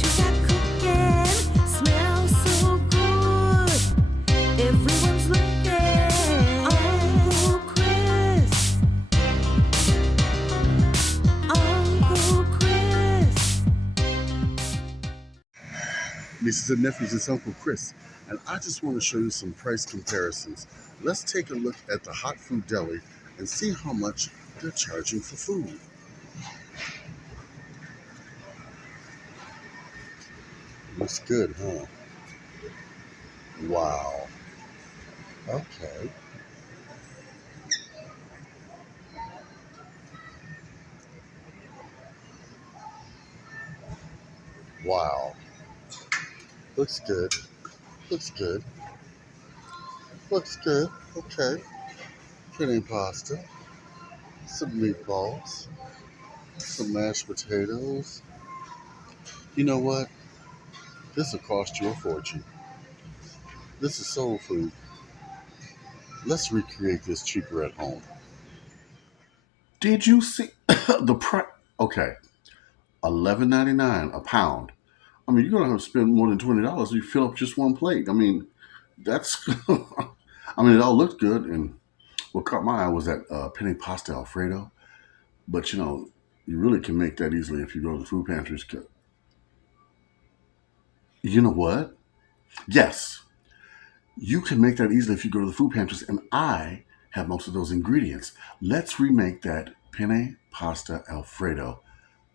you got cooking smells so good. Everyone's looking. Uncle Chris. Uncle Chris. Nieces and nephews, it's Uncle Chris, and I just want to show you some price comparisons. Let's take a look at the hot food deli and see how much they're charging for food. Looks good, huh? Wow. Okay. Wow. Looks good. Looks good. Looks good. Okay. Penny pasta. Some meatballs. Some mashed potatoes. You know what? This will cost you a fortune. This is soul food. Let's recreate this cheaper at home. Did you see the price? Okay, $11.99 a pound. I mean, you're gonna have to spend more than $20 if you fill up just one plate. I mean, that's. I mean, it all looked good, and what caught my eye was that penny pasta Alfredo. But you really can make that easily if you go to the food pantries. You know what? Yes, you can make that easily if you go to the food pantries, and I have most of those ingredients. Let's remake that penne pasta Alfredo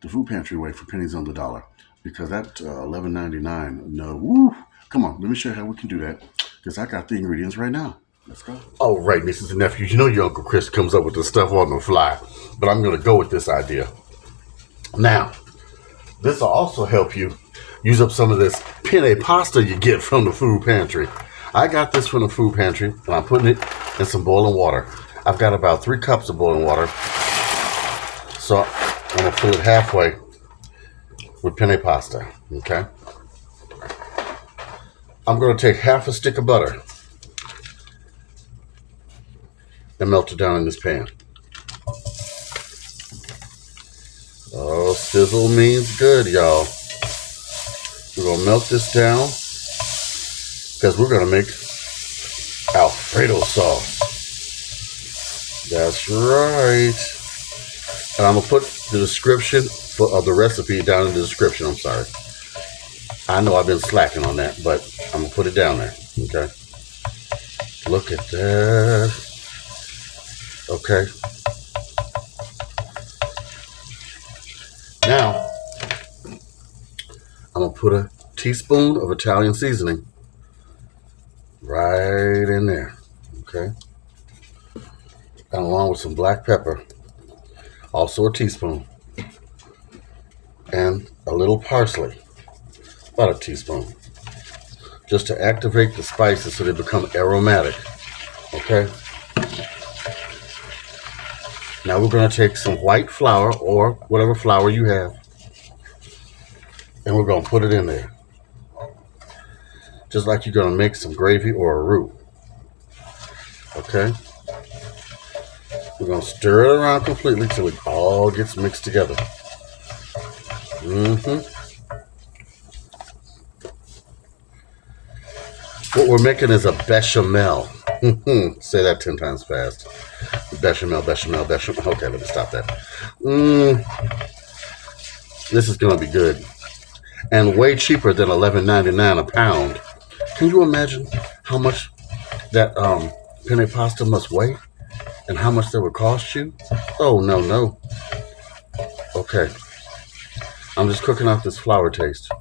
the food pantry way for pennies on the dollar, because that $11.99. No, woo! Come on, let me show you how we can do that, because I got the ingredients right now. Let's go. All right, nieces and nephews, you know your Uncle Chris comes up with this stuff on the fly, but I'm going to go with this idea. Now, this will also help you use up some of this penne pasta you get from the food pantry. I got this from the food pantry, and I'm putting it in some boiling water. I've got about 3 cups of boiling water, so I'm going to fill it halfway with penne pasta, okay? I'm going to take half a stick of butter and melt it down in this pan. Oh, sizzle means good, y'all. We're going to melt this down because we're going to make Alfredo sauce. That's right. And I'm going to put the description of the recipe down in the description. I'm sorry. I know I've been slacking on that, but I'm going to put it down there, okay? Look at that. Okay. Now, I'm going to put a teaspoon of Italian seasoning right in there, okay? And along with some black pepper, also a teaspoon, and a little parsley, about a teaspoon, just to activate the spices so they become aromatic, okay? Now we're going to take some white flour or whatever flour you have, and we're going to put it in there, just like you're going to make some gravy or a roux, okay? We're going to stir it around completely till it all gets mixed together. What we're making is a bechamel. Say that 10 times fast. Bechamel, bechamel, bechamel. Okay, let me stop that. This is going to be good. And way cheaper than $11.99 a pound. Can you imagine how much that penne pasta must weigh? And how much that would cost you? Oh, no. Okay. I'm just cooking off this flour taste.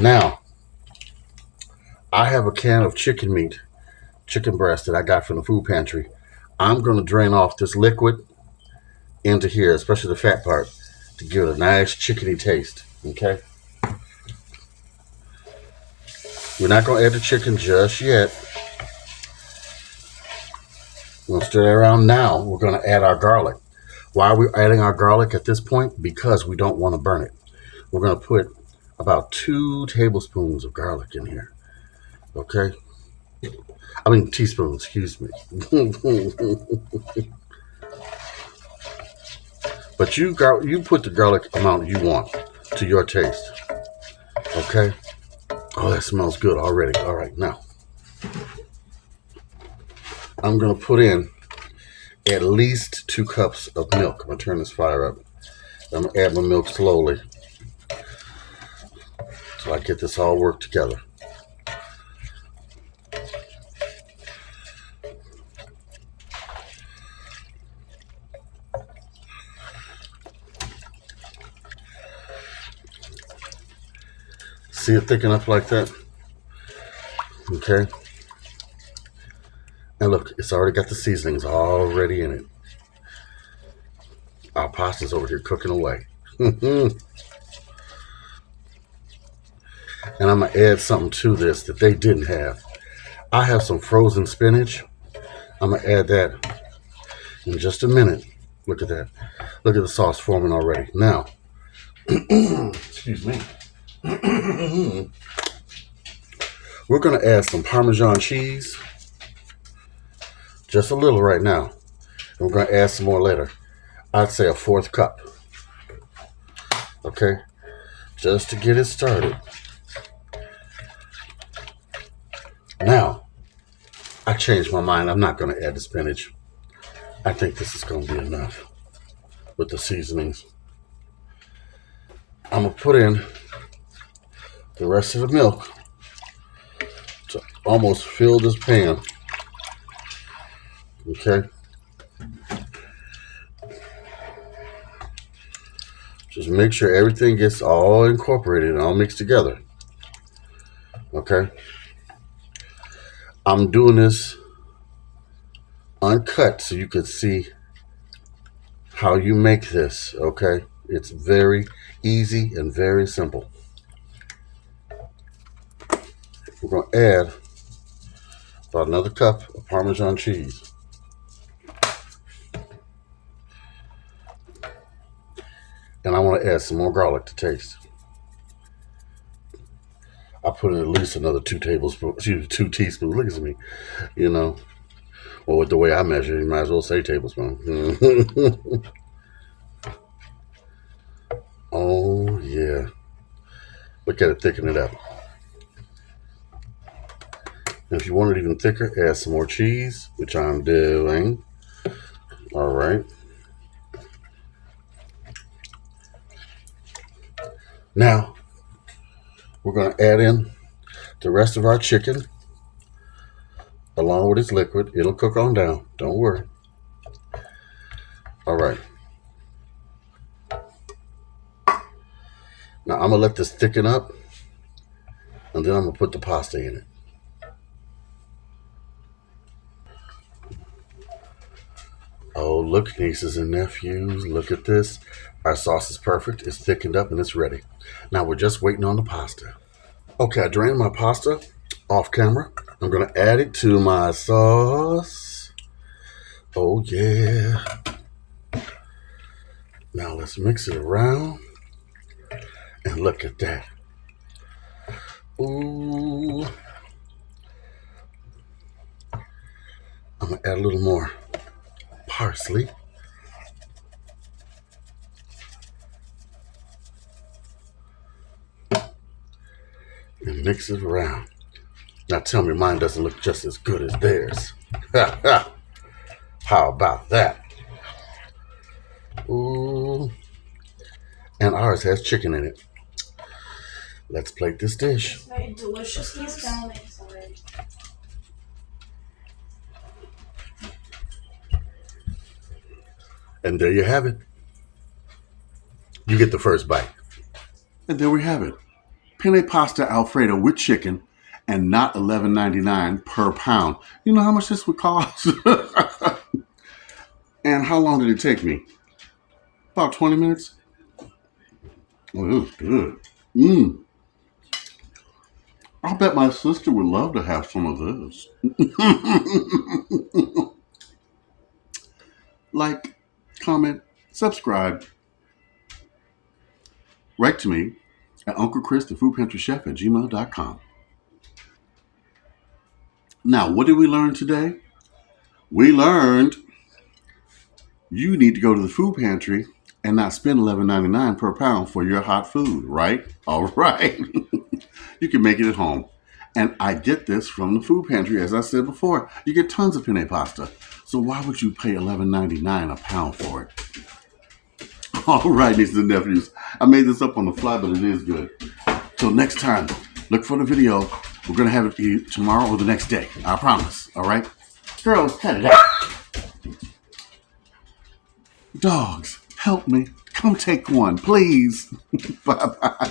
Now, I have a can of chicken breast that I got from the food pantry. I'm going to drain off this liquid into here, especially the fat part, to give it a nice chickeny taste, okay? We're not going to add the chicken just yet. We're going to stir it around now. We're going to add our garlic. Why are we adding our garlic at this point? Because we don't want to burn it. We're going to put about 2 tablespoons of garlic in here, okay? I mean, teaspoons, excuse me. But you put the garlic amount you want to your taste, Okay. Oh, that smells good already. All right, now I'm gonna put in at least 2 cups of milk. I'm gonna turn this fire up. I'm gonna add my milk slowly so I get this all worked together. See it thicken up like that? Okay. And look, it's already got the seasonings already in it. Our pasta's over here cooking away. And I'm gonna add something to this that they didn't have. I have some frozen spinach. I'm gonna add that in just a minute. Look at that. Look at the sauce forming already. Now, excuse me. We're gonna add some Parmesan cheese. Just a little right now. And we're gonna add some more later. I'd say a 1/4 cup. Okay? Just to get it started. Now, I changed my mind. I'm not gonna add the spinach. I think this is gonna be enough with the seasonings. I'm gonna put in the rest of the milk to almost fill this pan. Okay? Just make sure everything gets all incorporated and all mixed together. Okay? I'm doing this uncut so you can see how you make this. Okay? It's very easy and very simple. We're going to add about another cup of Parmesan cheese. And I want to add some more garlic to taste. I put in at least another 2 tablespoons, 2 teaspoons. Look at me, you know. Well, with the way I measure, you might as well say tablespoon. Oh, yeah. Look at it, thicken it up. And if you want it even thicker, add some more cheese, which I'm doing. All right. Now, we're going to add in the rest of our chicken along with its liquid. It'll cook on down. Don't worry. All right. Now, I'm going to let this thicken up, and then I'm going to put the pasta in it. Oh, look, nieces and nephews, look at this. Our sauce is perfect. It's thickened up, and it's ready. Now, we're just waiting on the pasta. Okay, I drained my pasta off camera. I'm going to add it to my sauce. Oh, yeah. Now, let's mix it around. And look at that. Ooh. I'm going to add a little more parsley. And mix it around. Now tell me mine doesn't look just as good as theirs. How about that? Ooh. And ours has chicken in it. Let's plate this dish. Deliciousness. And there you have it. You get the first bite. And there we have it. Penne pasta Alfredo with chicken and not $11.99 per pound. You know how much this would cost? And how long did it take me? About 20 minutes. Oh, it was good. I'll bet my sister would love to have some of this. Like, comment, subscribe. Write to me at Uncle Chris, the Food Pantry Chef at gmail.com. Now, what did we learn today? We learned you need to go to the food pantry and not spend $11.99 per pound for your hot food, right? All right. You can make it at home. And I get this from the food pantry. As I said before, you get tons of penne pasta. So why would you pay $11.99 a pound for it? All right, nieces and nephews. I made this up on the fly, but it is good. Till next time, look for the video. We're going to have it tomorrow or the next day. I promise. All right? Girls, cut it out. Dogs, help me. Come take one, please. Bye-bye.